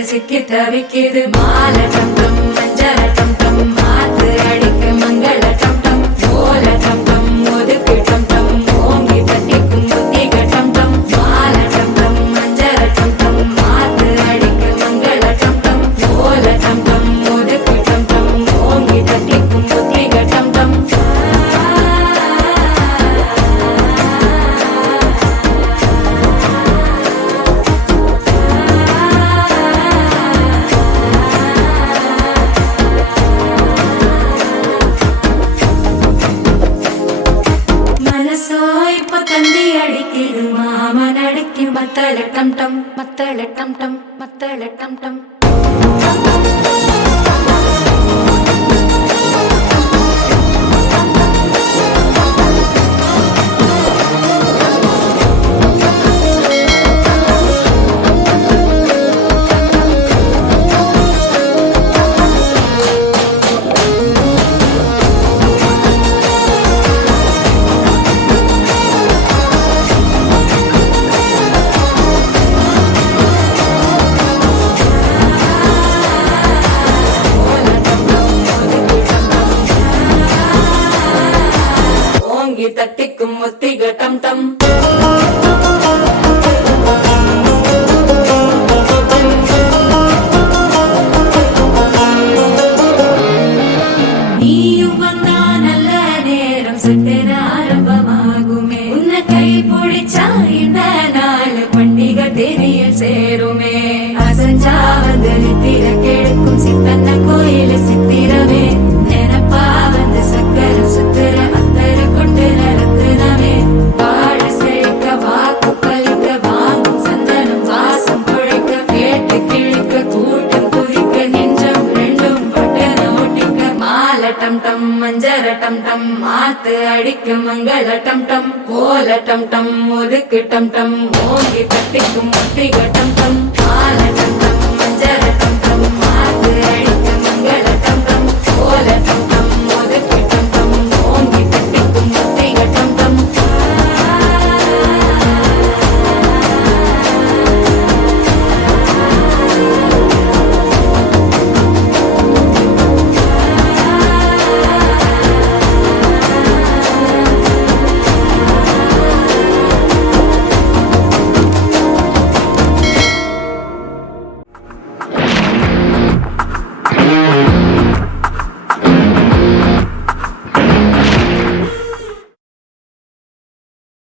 சிக்கி தவிக்குது மாலை டம் டம் மஞ்சள டம் டம் மாத்து அடிக்க மங்கள டம் டம் ஓல டம் டம் ஒதுக்கு டம் டம் ஓங்கி தட்டிக்கும் புத்திக டம் டம் மாலை டம் டம் மஞ்சள டம் டம் மாத்து அடிக்க மங்கள டம் டம் ஓல டம் டம் ஒதுக்கு டம் டம் ஓங்கி தட்டிக்கும் புத்திக டம் டம் தந்தி அடிக்குது மாமன் அடிக்கு மத்தள டம் டம் மத்தள டம் டம் மத்தள டம் டம் தட்டிக்கும் முத்திக டம் டம் நீயும் வந்தா நல்ல நேரம் சட்டென ஆரம்பமாகுமே உன்னை கை பிடிச்சா இந்த நாள் பண்டிகை தெரிய சேருமே அசஞ்சா வந்து நித்திர கெடுக்கும் சித்தன்ன கோயில சித்திரமே நினைப்பா வந்து சக்கர சுத்துற டம் டம் மஞ்சர டம் டம் மாத்து அடிக்கு மங்கள டம் டம் ஓல டம் டம் ஒதுக்கு டம் டம் ஓங்கி தட்டிக்கும் முத்திக டம்